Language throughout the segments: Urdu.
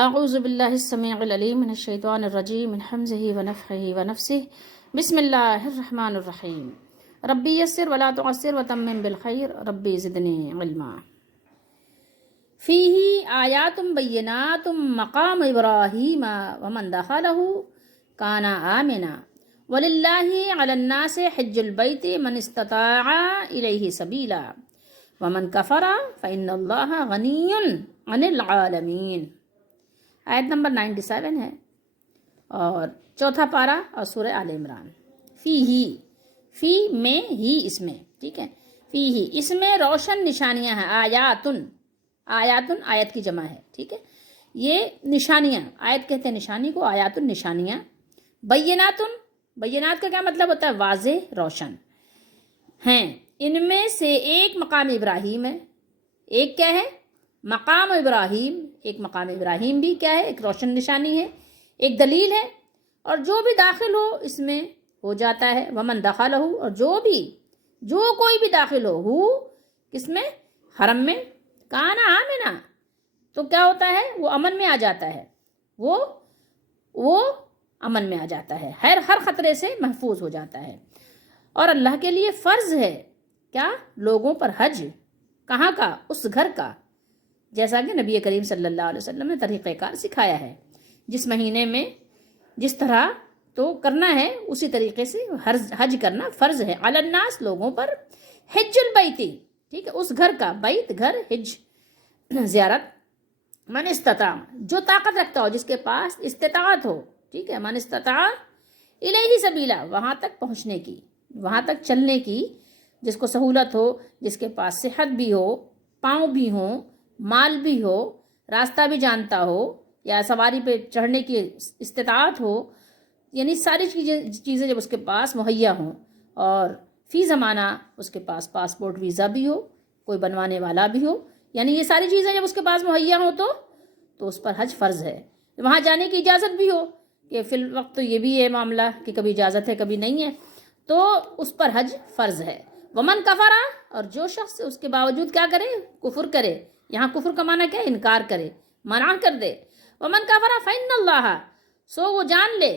اعوذ باللہ السمیع العلیم من الشیطان الرجیم من حمزہ ونفخہ ونفسہ بسم اللہ الرحمن الرحیم ربی یسر ولا تعسر وتمم بالخیر ربی زدنی علما فیہ آیات بینات مقام ابراہیم ومن دخلہ کان آمنا وللہ علی الناس حج البیت من استطاع الیہ سبیلا ومن کفر فإن اللہ غنی عن العالمین۔ آیت نمبر 97 ہے اور چوتھا پارہ اور سورہ آل عمران۔ فی میں ہی اس میں، ٹھیک ہے، فی ہی اس میں روشن نشانیاں ہیں۔ آیاتن آیت کی جمع ہے، ٹھیک ہے، یہ نشانیاں، آیت کہتے ہیں نشانی کو، آیاتن نشانیاں، بینات کا کیا مطلب ہوتا ہے؟ واضح، روشن ہیں۔ ان میں سے ایک مقام ابراہیم ہے، ایک کیا ہے؟ مقام ابراہیم۔ ایک مقام ابراہیم بھی کیا ہے؟ ایک روشن نشانی ہے، ایک دلیل ہے، اور جو بھی داخل ہو اس میں ہو جاتا ہے۔ ومن دخلہ، اور جو کوئی بھی داخل ہو کس میں؟ حرم میں، کان آمنا، تو کیا ہوتا ہے؟ وہ امن میں آ جاتا ہے، وہ امن میں آ جاتا ہے، ہر خطرے سے محفوظ ہو جاتا ہے۔ اور اللہ کے لیے فرض ہے کیا؟ لوگوں پر حج، کہاں کا؟ اس گھر کا، جیسا کہ نبی کریم صلی اللہ علیہ وسلم نے طریقہ کار سکھایا ہے، جس مہینے میں جس طرح تو کرنا ہے اسی طریقے سے حج کرنا فرض ہے۔ علی الناس، لوگوں پر، حج البیتی، ٹھیک ہے، اس گھر کا، بیت گھر، حج زیارت، من استطاع، جو طاقت رکھتا ہو، جس کے پاس استطاعت ہو، ٹھیک ہے، من استطاع الیہ سبیلا، وہاں تک پہنچنے کی، وہاں تک چلنے کی، جس کو سہولت ہو، جس کے پاس صحت بھی ہو، پاؤں بھی ہوں، مال بھی ہو، راستہ بھی جانتا ہو، یا سواری پہ چڑھنے کی استطاعت ہو، یعنی ساری چیزیں جب اس کے پاس مہیا ہوں، اور فی زمانہ اس کے پاس پاسپورٹ ویزا بھی ہو، کوئی بنوانے والا بھی ہو، یعنی یہ ساری چیزیں جب اس کے پاس مہیا ہوں تو اس پر حج فرض ہے۔ وہاں جانے کی اجازت بھی ہو، کہ فی الوقت تو یہ بھی ہے معاملہ کہ کبھی اجازت ہے کبھی نہیں ہے، تو اس پر حج فرض ہے۔ ومن کفرا، اور جو شخص اس کے باوجود کیا کرے؟ کفر کرے، یہاں کفر کا معنی کیا ہے؟ انکار کرے، منع کر دے۔ ومن کفر فإن اللہ، سو وہ جان لے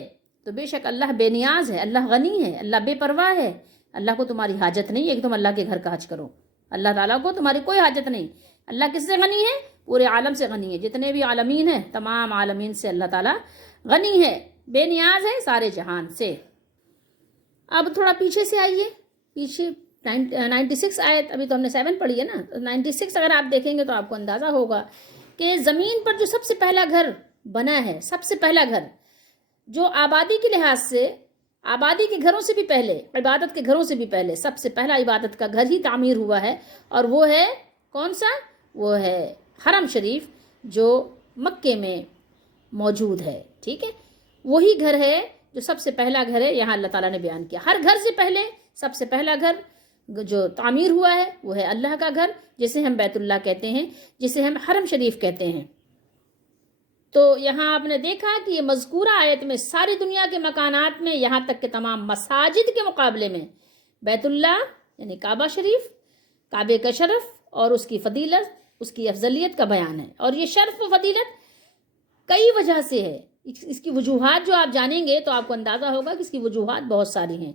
تو بے شک اللہ بے نیاز ہے، اللہ غنی ہے، اللہ بے پرواہ ہے، اللہ کو تمہاری حاجت نہیں ہے کہ تم اللہ کے گھر کا حج کرو، اللہ تعالیٰ کو تمہاری کوئی حاجت نہیں۔ اللہ کس سے غنی ہے؟ پورے عالم سے غنی ہے، جتنے بھی عالمین ہیں تمام عالمین سے اللہ تعالیٰ غنی ہے، بے نیاز ہے سارے جہان سے۔ اب تھوڑا پیچھے سے آئیے، پیچھے 96 آیت، ابھی تو ہم نے 7 پڑھی ہے نا، 96 اگر آپ دیکھیں گے تو آپ کو اندازہ ہوگا کہ زمین پر جو سب سے پہلا گھر بنا ہے، سب سے پہلا گھر جو آبادی کے لحاظ سے، آبادی کے گھروں سے بھی پہلے، عبادت کے گھروں سے بھی پہلے، سب سے پہلا عبادت کا گھر ہی تعمیر ہوا ہے، اور وہ ہے کون سا؟ وہ ہے حرم شریف جو مکے میں موجود ہے، ٹھیک ہے، وہی گھر ہے جو سب سے پہلا گھر ہے، یہاں اللہ تعالیٰ نے بیان کیا۔ ہر گھر سے پہلے سب سے پہلا گھر جو تعمیر ہوا ہے وہ ہے اللہ کا گھر، جسے ہم بیت اللہ کہتے ہیں، جسے ہم حرم شریف کہتے ہیں۔ تو یہاں آپ نے دیکھا کہ یہ مذکورہ آیت میں ساری دنیا کے مکانات میں، یہاں تک کہ تمام مساجد کے مقابلے میں بیت اللہ یعنی کعبہ شریف، کعبے کا شرف اور اس کی فضیلت، اس کی افضلیت کا بیان ہے۔ اور یہ شرف و فضیلت کئی وجہ سے ہے، اس کی وجوہات جو آپ جانیں گے تو آپ کو اندازہ ہوگا کہ اس کی وجوہات بہت ساری ہیں۔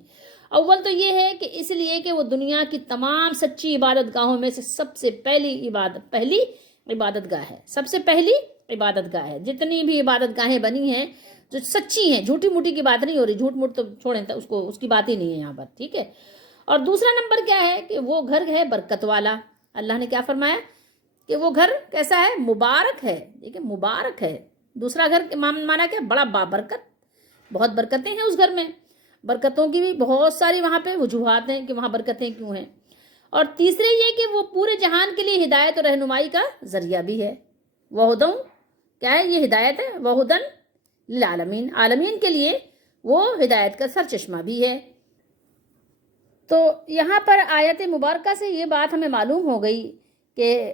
اول تو یہ ہے کہ اس لیے کہ وہ دنیا کی تمام سچی عبادت گاہوں میں سے سب سے پہلی عبادت گاہ ہے، سب سے پہلی عبادت گاہ ہے۔ جتنی بھی عبادت گاہیں بنی ہیں جو سچی ہیں، جھوٹی موٹی کی بات نہیں ہو رہی، جھوٹ موٹ تو چھوڑیں، اس کی بات ہی نہیں ہے یہاں پر، ٹھیک ہے۔ اور دوسرا نمبر کیا ہے کہ وہ گھر ہے برکت والا۔ اللہ نے کیا فرمایا کہ وہ گھر کیسا ہے؟ مبارک ہے، ٹھیک ہے، مبارک ہے۔ دوسرا گھر مانا کیا؟ بڑا بابرکت، بہت برکتیں ہیں اس گھر میں، برکتوں کی بھی بہت ساری وہاں پہ وجوہات ہیں کہ وہاں برکتیں کیوں ہیں۔ اور تیسرے یہ کہ وہ پورے جہان کے لیے ہدایت اور رہنمائی کا ذریعہ بھی ہے۔ وہدن، کیا ہے یہ؟ ہدایت ہے، وہدن للعالمین، عالمین کے لیے وہ ہدایت کا سرچشمہ بھی ہے۔ تو یہاں پر آیت مبارکہ سے یہ بات ہمیں معلوم ہو گئی کہ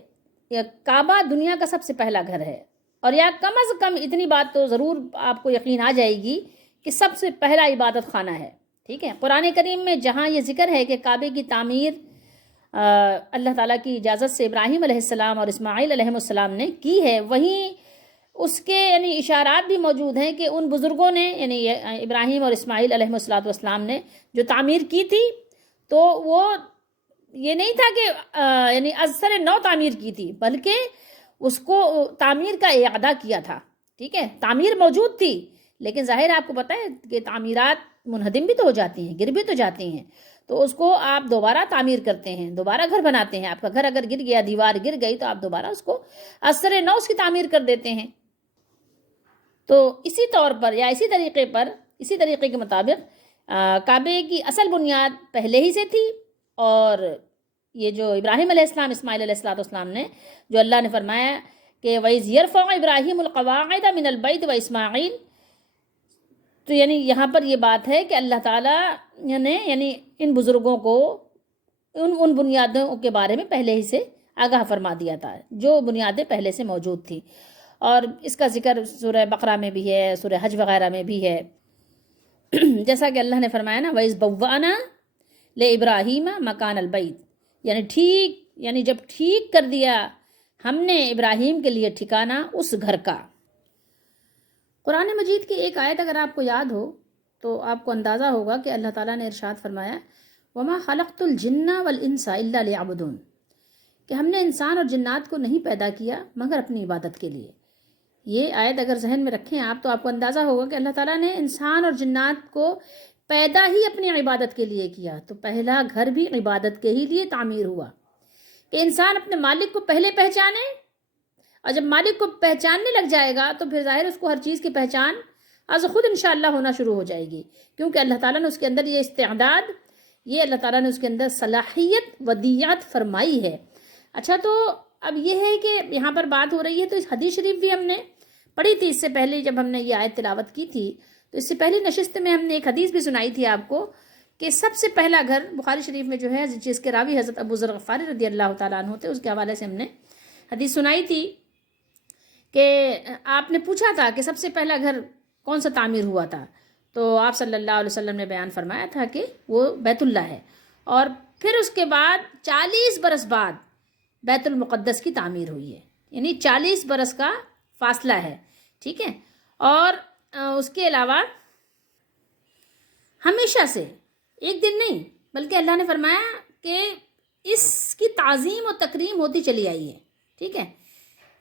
کعبہ دنیا کا سب سے پہلا گھر ہے، اور یا کم از کم اتنی بات تو ضرور آپ کو یقین آ جائے گی کہ سب سے پہلا عبادت خانہ ہے، ٹھیک ہے۔ قرآن کریم میں جہاں یہ ذکر ہے کہ کعبے کی تعمیر اللہ تعالیٰ کی اجازت سے ابراہیم علیہ السلام اور اسماعیل علیہ السلام نے کی ہے، وہیں اس کے یعنی اشارات بھی موجود ہیں کہ ان بزرگوں نے یعنی ابراہیم اور اسماعیل علیہ الصلوۃ والسلام نے جو تعمیر کی تھی تو وہ یہ نہیں تھا کہ یعنی از سر نو تعمیر کی تھی، بلکہ اس کو تعمیر کا اعادہ کیا تھا، ٹھیک ہے، تعمیر موجود تھی لیکن ظاہر آپ کو پتہ ہے کہ تعمیرات منہدم بھی تو ہو جاتی ہیں، گر بھی تو جاتی ہیں، تو اس کو آپ دوبارہ تعمیر کرتے ہیں، دوبارہ گھر بناتے ہیں۔ آپ کا گھر اگر گر گیا، دیوار گر گئی، تو آپ دوبارہ اس کو از سر نو اس کی تعمیر کر دیتے ہیں۔ تو اسی طور پر یا اسی طریقے کے مطابق کعبے کی اصل بنیاد پہلے ہی سے تھی، اور یہ جو ابراہیم علیہ السلام، اسماعیل علیہ السلام نے جو اللہ نے فرمایا کہ وَإِذْ يَرْفَعُ إِبْرَاهِيمُ الْقَوَاعِدَ مِنَ الْبَيْتِ وَإِسْمَاعِيلُ، تو یعنی یہاں پر یہ بات ہے کہ اللہ تعالیٰ نے یعنی ان بزرگوں کو ان بنیادوں کے بارے میں پہلے ہی سے آگاہ فرما دیا تھا جو بنیادیں پہلے سے موجود تھیں، اور اس کا ذکر سورہ بقرہ میں بھی ہے، سورہ حج وغیرہ میں بھی ہے، جیسا کہ اللہ نے فرمایا نا وَإِذْ بَوَّأْنَا لِإِبْرَاهِيمَ مَكَانَ الْبَيْتِ، یعنی جب ٹھیک کر دیا ہم نے ابراہیم کے لیے ٹھکانہ اس گھر کا۔ قرآن مجید کی ایک آیت اگر آپ کو یاد ہو تو آپ کو اندازہ ہوگا کہ اللہ تعالیٰ نے ارشاد فرمایا وَمَا خَلَقْتُ الْجِنَّ وَالْإِنسَ إِلَّا لِيَعْبُدُونَ، کہ ہم نے انسان اور جنات کو نہیں پیدا کیا مگر اپنی عبادت کے لیے۔ یہ آیت اگر ذہن میں رکھیں آپ تو آپ کو اندازہ ہوگا کہ اللہ تعالیٰ نے انسان اور جنات کو پیدا ہی اپنی عبادت کے لیے کیا، تو پہلا گھر بھی عبادت کے ہی لیے تعمیر ہوا کہ انسان اپنے مالک کو پہلے پہچانے، اور جب مالک کو پہچاننے لگ جائے گا تو پھر ظاہر اس کو ہر چیز کی پہچان از خود انشاءاللہ ہونا شروع ہو جائے گی، کیونکہ اللہ تعالیٰ نے اس کے اندر یہ استعداد، یہ اللہ تعالیٰ نے اس کے اندر صلاحیت ودیات فرمائی ہے۔ اچھا، تو اب یہ ہے کہ یہاں پر بات ہو رہی ہے، تو اس حدیث شریف بھی ہم نے پڑھی تھی اس سے پہلے جب ہم نے یہ آیت تلاوت کی تھی، تو اس سے پہلی نشست میں ہم نے ایک حدیث بھی سنائی تھی آپ کو کہ سب سے پہلا گھر بخاری شریف میں جو ہے جس کے راوی حضرت ابو ذر غفاری رضی اللہ تعالیٰ عنہ تھے، اس کے حوالے سے ہم نے حدیث سنائی تھی کہ آپ نے پوچھا تھا کہ سب سے پہلا گھر کون سا تعمیر ہوا تھا، تو آپ صلی اللہ علیہ وسلم نے بیان فرمایا تھا کہ وہ بیت اللہ ہے، اور پھر اس کے بعد 40 برس بعد بیت المقدس کی تعمیر ہوئی ہے، یعنی 40 برس کا فاصلہ ہے، ٹھیک ہے، اور اس کے علاوہ ہمیشہ سے ایک دن نہیں بلکہ اللہ نے فرمایا کہ اس کی تعظیم و تکریم ہوتی چلی آئی ہے، ٹھیک ہے۔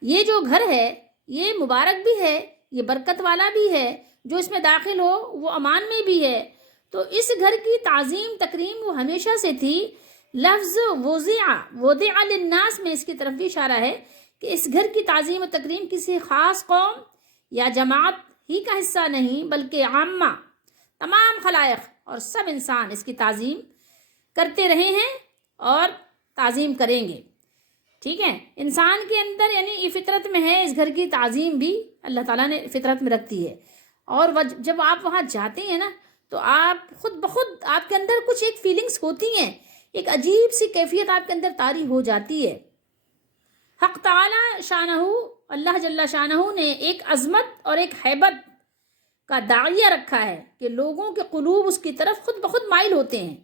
یہ جو گھر ہے یہ مبارک بھی ہے، یہ برکت والا بھی ہے، جو اس میں داخل ہو وہ امان میں بھی ہے، تو اس گھر کی تعظیم تکریم وہ ہمیشہ سے تھی۔ لفظ وضع للناس میں اس کی طرف بھی اشارہ ہے کہ اس گھر کی تعظیم و تکریم کسی خاص قوم یا جماعت ہی کا حصہ نہیں بلکہ عامہ، تمام خلائق اور سب انسان اس کی تعظیم کرتے رہے ہیں اور تعظیم کریں گے، ٹھیک ہے۔ انسان کے اندر یعنی یہ فطرت میں ہے، اس گھر کی تعظیم بھی اللہ تعالیٰ نے فطرت میں رکھتی ہے، اور جب آپ وہاں جاتے ہیں نا تو آپ خود بخود آپ کے اندر کچھ ایک فیلنگز ہوتی ہیں، ایک عجیب سی کیفیت آپ کے اندر طاری ہو جاتی ہے۔ حق تعالی شانہ، اللہ جل شانہ نے ایک عظمت اور ایک ہیبت کا داعیہ رکھا ہے کہ لوگوں کے قلوب اس کی طرف خود بخود مائل ہوتے ہیں،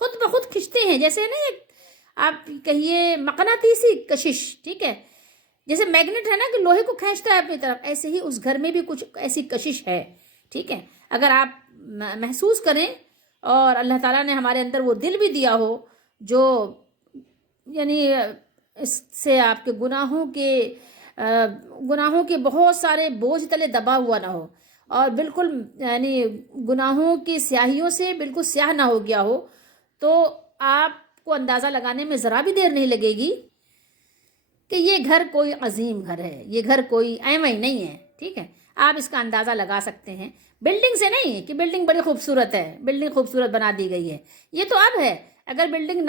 خود بخود کھنچتے ہیں، جیسے نا ایک آپ کہیے مقناطیسی کشش، ٹھیک ہے، جیسے میگنیٹ ہے نا کہ لوہے کو کھینچتا ہے اپنی طرف، ایسے ہی اس گھر میں بھی کچھ ایسی کشش ہے، ٹھیک ہے۔ اگر آپ محسوس کریں اور اللہ تعالیٰ نے ہمارے اندر وہ دل بھی دیا ہو جو یعنی اس سے آپ کے گناہوں کے بہت سارے بوجھ تلے دبا ہوا نہ ہو، اور بالکل یعنی گناہوں کی سیاہیوں سے بالکل سیاہ نہ ہو گیا ہو، تو آپ کو اندازہ لگانے میں ذرا بھی دیر نہیں لگے گی کہ یہ گھر کوئی عظیم گھر ہے، یہ گھر کوئی ایویں ہی نہیں ہے، ٹھیک ہے۔ آپ اس کا اندازہ لگا سکتے ہیں بلڈنگ سے نہیں کہ بلڈنگ بڑی خوبصورت ہے، بلڈنگ خوبصورت بنا دی گئی ہے، یہ تو اب ہے۔ اگر بلڈنگ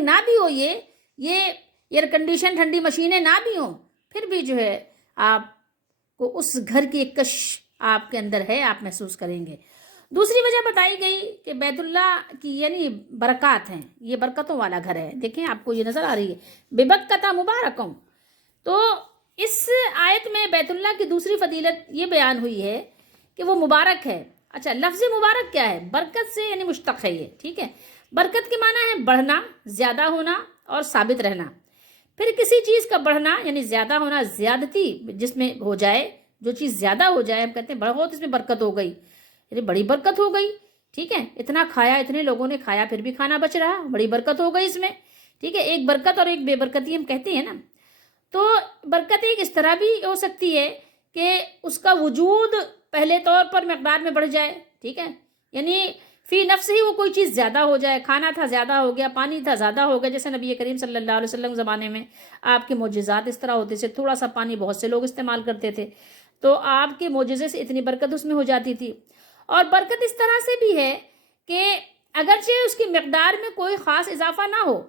نہ بھی ہو یہ ایئر کنڈیشن ٹھنڈی مشینیں نہ بھی ہوں، پھر بھی جو ہے آپ کو اس گھر کی ایک کش آپ کے اندر ہے، آپ محسوس کریں گے۔ دوسری وجہ بتائی گئی کہ بیت اللہ کی یعنی برکات ہیں، یہ برکتوں والا گھر ہے، دیکھیں آپ کو یہ نظر آ رہی ہے ببکۃ مبارکم، تو اس آیت میں بیت اللہ کی دوسری فضیلت یہ بیان ہوئی ہے کہ وہ مبارک ہے۔ اچھا، لفظ مبارک کیا ہے؟ برکت سے یعنی مشتق ہے یہ، ٹھیک ہے۔ برکت کے معنی ہے بڑھنا، زیادہ ہونا اور ثابت رہنا۔ پھر کسی چیز کا بڑھنا یعنی زیادہ ہونا، زیادتی جس میں ہو جائے، جو چیز زیادہ ہو جائے، ہم کہتے ہیں بہت اس میں برکت ہو گئی، یعنی بڑی برکت ہو گئی، ٹھیک ہے، اتنا کھایا، اتنے لوگوں نے کھایا پھر بھی کھانا بچ رہا، بڑی برکت ہو گئی اس میں، ٹھیک ہے، ایک برکت اور ایک بے برکتی ہم کہتے ہیں نا۔ تو برکت ایک اس طرح بھی ہو سکتی ہے کہ اس کا وجود پہلے طور پر مقدار میں بڑھ جائے، ٹھیک ہے، یعنی فی نفس ہی وہ کوئی چیز زیادہ ہو جائے، کھانا تھا زیادہ ہو گیا، پانی تھا زیادہ ہو گیا، جیسے نبی کریم صلی اللہ علیہ وسلم زمانے میں آپ کے معجزات اس طرح ہوتے تھے، تھوڑا سا پانی بہت سے لوگ استعمال کرتے تھے، تو آپ کے معجزے سے اتنی برکت اس میں ہو جاتی تھی۔ اور برکت اس طرح سے بھی ہے کہ اگرچہ اس کی مقدار میں کوئی خاص اضافہ نہ ہو،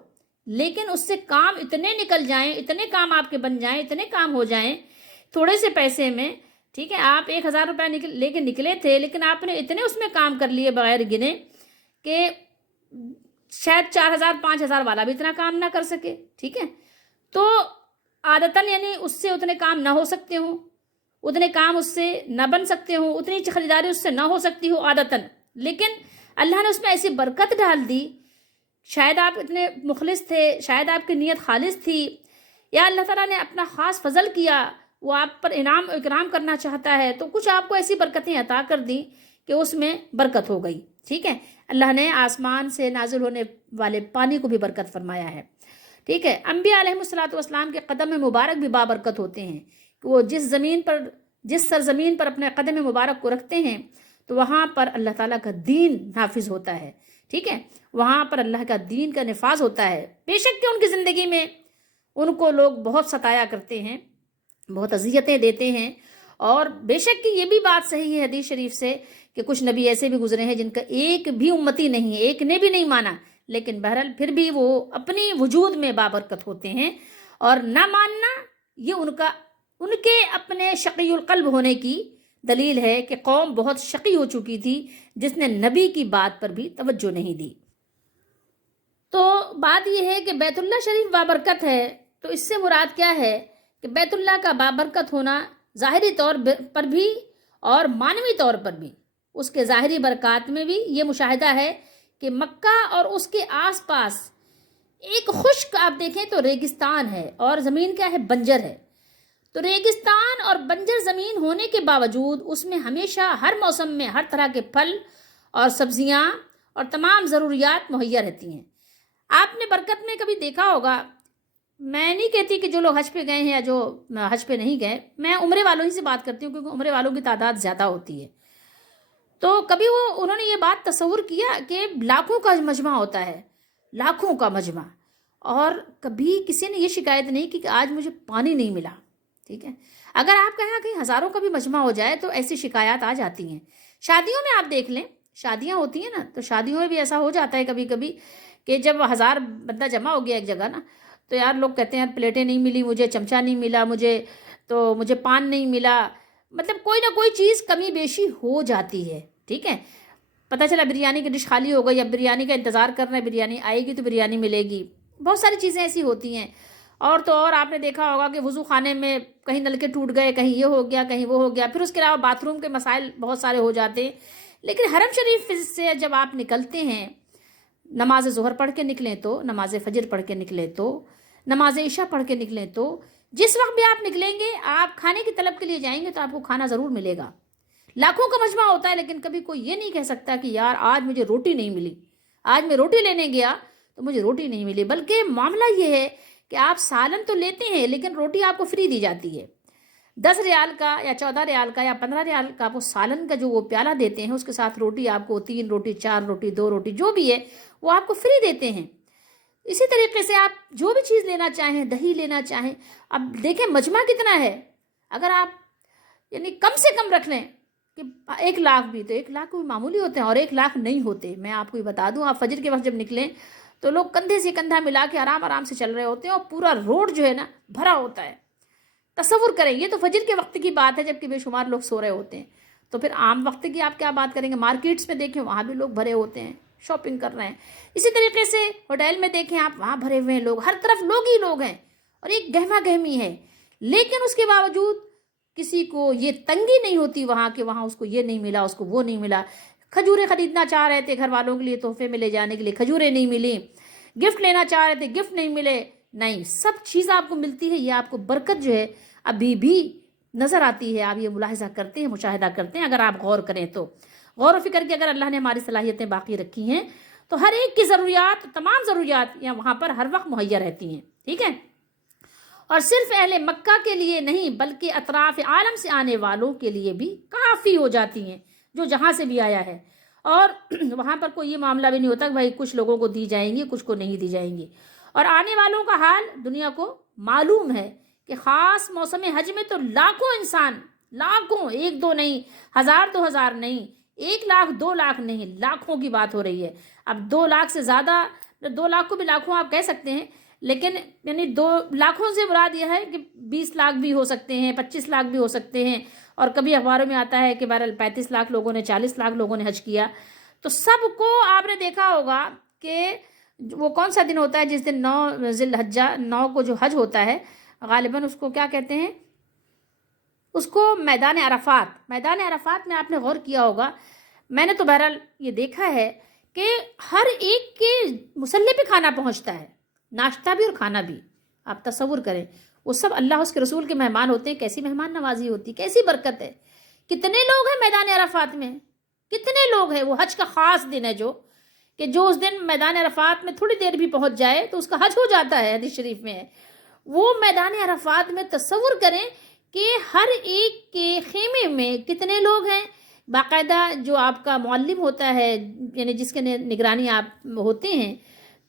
لیکن اس سے کام اتنے نکل جائیں، اتنے کام آپ کے بن جائیں، اتنے کام ہو جائیں تھوڑے سے پیسے میں، ٹھیک ہے، آپ 1,000 روپے لے کے نکلے تھے، لیکن آپ نے اتنے اس میں کام کر لیے بغیر گنے کہ شاید 4,000 5,000 والا بھی اتنا کام نہ کر سکے، ٹھیک ہے۔ تو عادتاً یعنی اس سے اتنے کام نہ ہو سکتے ہوں، اتنے کام اس سے نہ بن سکتے ہوں، اتنی خریداری اس سے نہ ہو سکتی ہو عادتاً، لیکن اللہ نے اس میں ایسی برکت ڈال دی، شاید آپ اتنے مخلص تھے، شاید آپ کی نیت خالص تھی، یا اللہ تعالیٰ نے اپنا خاص فضل کیا، وہ آپ پر انعام و اکرام کرنا چاہتا ہے، تو کچھ آپ کو ایسی برکتیں عطا کر دیں کہ اس میں برکت ہو گئی، ٹھیک ہے۔ اللہ نے آسمان سے نازل ہونے والے پانی کو بھی برکت فرمایا ہے، ٹھیک ہے۔ انبیاء علیہ الصلوۃ والسلام کے قدم مبارک بھی بابرکت ہوتے ہیں کہ وہ جس سرزمین پر اپنے قدم مبارک کو رکھتے ہیں تو وہاں پر اللہ تعالیٰ کا دین نافذ ہوتا ہے، ٹھیک ہے، وہاں پر اللہ کا دین کا نفاذ ہوتا ہے۔ بے شک کہ ان کی زندگی میں ان کو لوگ بہت ستایا کرتے ہیں، بہت اذیتیں دیتے ہیں، اور بے شک کہ یہ بھی بات صحیح ہے حدیث شریف سے کہ کچھ نبی ایسے بھی گزرے ہیں جن کا ایک بھی امتی نہیں ہے، ایک نے بھی نہیں مانا، لیکن بہرحال پھر بھی وہ اپنی وجود میں بابرکت ہوتے ہیں، اور نہ ماننا یہ ان کے اپنے شقی القلب ہونے کی دلیل ہے کہ قوم بہت شقی ہو چکی تھی جس نے نبی کی بات پر بھی توجہ نہیں دی۔ تو بات یہ ہے کہ بیت اللہ شریف بابرکت ہے، تو اس سے مراد کیا ہے کہ بیت اللہ کا بابرکت ہونا ظاہری طور پر بھی اور معنوی طور پر بھی، اس کے ظاہری برکات میں بھی یہ مشاہدہ ہے کہ مکہ اور اس کے آس پاس ایک خشک آپ دیکھیں تو ریگستان ہے، اور زمین کیا ہے، بنجر ہے، تو ریگستان اور بنجر زمین ہونے کے باوجود اس میں ہمیشہ ہر موسم میں ہر طرح کے پھل اور سبزیاں اور تمام ضروریات مہیا رہتی ہیں۔ آپ نے برکت میں کبھی دیکھا ہوگا، میں نہیں کہتی کہ جو لوگ حج پہ گئے ہیں یا جو حج پہ نہیں گئے، میں عمرے والوں ہی سے بات کرتی ہوں کیونکہ عمرے والوں کی تعداد زیادہ ہوتی ہے، تو کبھی انہوں نے یہ بات تصور کیا کہ لاکھوں کا مجمع ہوتا ہے، لاکھوں کا مجمع، اور کبھی کسی نے یہ شکایت نہیں کی کہ آج مجھے پانی نہیں ملا، ٹھیک ہے۔ اگر آپ کہیں کہ ہزاروں کا بھی مجمع ہو جائے تو ایسی شکایات آ جاتی ہیں۔ شادیوں میں آپ دیکھ لیں، شادیاں ہوتی ہیں نا، تو شادیوں میں بھی ایسا ہو جاتا ہے کبھی کبھی کہ جب 1,000 بندہ جمع ہو گیا ایک جگہ نا، تو یار لوگ کہتے ہیں یار پلیٹیں نہیں ملی مجھے، چمچہ نہیں ملا مجھے پان نہیں ملا، مطلب کوئی نہ کوئی چیز کمی بیشی ہو جاتی ہے، ٹھیک ہے۔ پتہ چلا بریانی کی ڈش خالی ہو گئی، اب بریانی کا انتظار کر رہے ہیں، بریانی آئے گی تو بریانی ملے گی، بہت ساری چیزیں ایسی ہوتی ہیں۔ اور تو اور آپ نے دیکھا ہوگا کہ وضو خانے میں کہیں نلکے ٹوٹ گئے، کہیں یہ ہو گیا، کہیں وہ ہو گیا، پھر اس کے علاوہ باتھ روم کے مسائل بہت سارے ہو جاتے ہیں۔ لیکن حرم شریف سے جب آپ نکلتے ہیں، نماز ظہر پڑھ کے نکلیں تو، نماز فجر پڑھ کے نکلیں تو، نماز عشاء پڑھ کے نکلیں تو، جس وقت بھی آپ نکلیں گے، آپ کھانے کی طلب کے لیے جائیں گے تو آپ کو کھانا ضرور ملے گا۔ لاکھوں کا مجمع ہوتا ہے لیکن کبھی کوئی یہ نہیں کہہ سکتا کہ یار آج مجھے روٹی نہیں ملی، آج میں روٹی لینے گیا تو مجھے روٹی نہیں ملی، بلکہ معاملہ یہ ہے کہ آپ سالن تو لیتے ہیں لیکن روٹی آپ کو فری دی جاتی ہے۔ 10 ریال کا یا 14 ریال کا یا 15 ریال کا وہ سالن کا جو وہ پیالہ دیتے ہیں، اس کے ساتھ روٹی آپ کو 3 روٹی 4 روٹی 2 روٹی جو بھی ہے وہ آپ کو فری دیتے ہیں۔ اسی طریقے سے آپ جو بھی چیز لینا چاہیں، دہی لینا چاہیں، اب دیکھیں مجمع کتنا ہے، اگر آپ یعنی کم سے کم رکھ لیں کہ 1 لاکھ بھی، تو 1 لاکھ کوئی معمولی ہوتے ہیں اور 1 لاکھ نہیں ہوتے۔ میں آپ کو یہ بتا دوں، آپ فجر کے وقت جب نکلیں تو لوگ کندھے سے کندھا ملا کے آرام آرام سے چل رہے ہوتے ہیں اور پورا روڈ جو ہے نا بھرا ہوتا ہے۔ تصور کریں، یہ تو فجر کے وقت کی بات ہے جبکہ بے شمار لوگ سو رہے ہوتے ہیں، تو پھر عام وقت کی آپ کیا بات کریں گے؟ مارکیٹس میں دیکھیں وہاں بھی لوگ بھرے ہوتے ہیں، شاپنگ کر رہے ہیں۔ اسی طریقے سے ہوٹل میں دیکھیں آپ، وہاں بھرے ہوئے ہیں لوگ، ہر طرف لوگ ہی لوگ ہیں اور ایک گہما گہمی ہے، لیکن اس کے باوجود کسی کو یہ تنگی نہیں ہوتی وہاں کہ وہاں اس کو یہ نہیں ملا، اس کو وہ نہیں ملا۔ کھجوریں خریدنا چاہ رہے تھے گھر والوں کے لیے تحفے میں لے جانے کے لیے، کھجوریں نہیں ملی، گفٹ لینا چاہ رہے تھے، گفٹ نہیں ملے، نہیں، سب چیز آپ کو ملتی ہے. یہ آپ کو برکت جو ہے ابھی بھی نظر آتی ہے. آپ یہ ملاحظہ کرتے ہیں، مشاہدہ کرتے ہیں اگر آپ غور کریں تو. غور و فکر کے اگر اللہ نے ہماری صلاحیتیں باقی رکھی ہیں تو ہر ایک کی ضروریات، تمام ضروریات یہاں وہاں پر ہر وقت مہیا رہتی ہیں. ٹھیک ہے. اور صرف اہل مکہ کے لیے نہیں بلکہ اطراف عالم سے آنے والوں کے لیے بھی کافی ہو جاتی ہیں، جو جہاں سے بھی آیا ہے. اور وہاں پر کوئی یہ معاملہ بھی نہیں ہوتا کہ بھائی کچھ لوگوں کو دی جائیں گی، کچھ کو نہیں دی جائیں گی. اور آنے والوں کا حال دنیا کو معلوم ہے کہ خاص موسم حج میں تو لاکھوں انسان، لاکھوں، ایک دو نہیں، ہزار دو ہزار نہیں، 1 لاکھ 2 لاکھ نہیں، لاکھوں کی بات ہو رہی ہے. اب 2 لاکھ سے زیادہ، 2 لاکھ کو بھی لاکھوں آپ کہہ سکتے ہیں، لیکن یعنی 2 لاکھوں سے مراد یہ ہے کہ 20 لاکھ بھی ہو سکتے ہیں، 25 لاکھ بھی ہو سکتے ہیں. اور کبھی اخباروں میں آتا ہے کہ بہرحال 35 لاکھ لوگوں نے، 40 لاکھ لوگوں نے حج کیا. تو سب کو آپ نے دیکھا ہوگا کہ وہ کون سا دن ہوتا ہے جس دن 9 ذی الحجہ، 9 کو جو حج ہوتا ہے، غالباً اس کو کیا کہتے ہیں، اس کو میدان عرفات. میدان عرفات میں آپ نے غور کیا ہوگا، میں نے تو بہرحال یہ دیکھا ہے کہ ہر ایک کے مسلح پہ کھانا پہنچتا ہے، ناشتہ بھی اور کھانا بھی. آپ تصور کریں، وہ سب اللہ اس کے رسول کے مہمان ہوتے ہیں. کیسی مہمان نوازی ہوتی، کیسی برکت ہے. کتنے لوگ ہیں میدان عرفات میں، کتنے لوگ ہیں. وہ حج کا خاص دن ہے جو اس دن میدان عرفات میں تھوڑی دیر بھی پہنچ جائے تو اس کا حج ہو جاتا ہے. حدیث شریف میں ہے. وہ میدان عرفات میں تصور کریں کہ ہر ایک کے خیمے میں کتنے لوگ ہیں. باقاعدہ جو آپ کا معلم ہوتا ہے، یعنی جس کے نگرانی آپ ہوتے ہیں،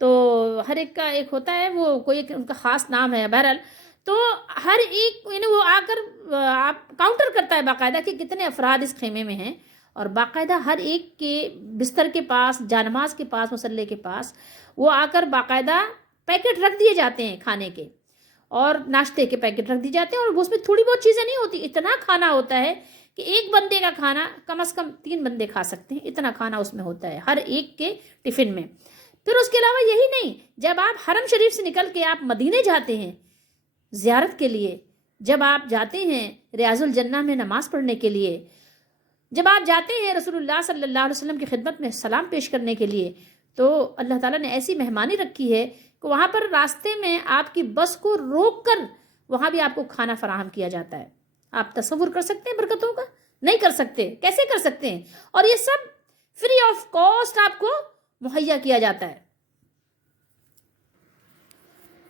تو ہر ایک کا ایک ہوتا ہے، وہ کوئی ایک ان کا خاص نام ہے. بہرحال تو ہر ایک یعنی وہ آ کر آپ کاؤنٹر کرتا ہے باقاعدہ کہ کتنے افراد اس خیمے میں ہیں. اور باقاعدہ ہر ایک کے بستر کے پاس، جانماز کے پاس، مسلح کے پاس وہ آ کر باقاعدہ پیکٹ رکھ دیے جاتے ہیں کھانے کے، اور ناشتے کے پیکٹ رکھ دیے جاتے ہیں. اور اس میں تھوڑی بہت چیزیں نہیں ہوتی، اتنا کھانا ہوتا ہے کہ ایک بندے کا کھانا کم از کم 3 بندے کھا سکتے ہیں. اتنا کھانا اس میں ہوتا ہے ہر ایک کے ٹفن میں. پھر اس کے علاوہ یہی نہیں، جب آپ حرم شریف سے نکل کے آپ مدینے جاتے ہیں زیارت کے لیے، جب آپ جاتے ہیں ریاض الجنہ میں نماز پڑھنے کے لیے، جب آپ جاتے ہیں رسول اللہ صلی اللہ علیہ وسلم کی خدمت میں سلام پیش کرنے کے لیے، تو اللہ تعالیٰ نے ایسی مہمانی رکھی ہے کہ وہاں پر راستے میں آپ کی بس کو روک کر وہاں بھی آپ کو کھانا فراہم کیا جاتا ہے. آپ تصور کر سکتے ہیں برکتوں کا؟ نہیں کر سکتے. کیسے کر سکتے ہیں؟ اور یہ سب فری آف کاسٹ آپ کو مہیا کیا جاتا ہے.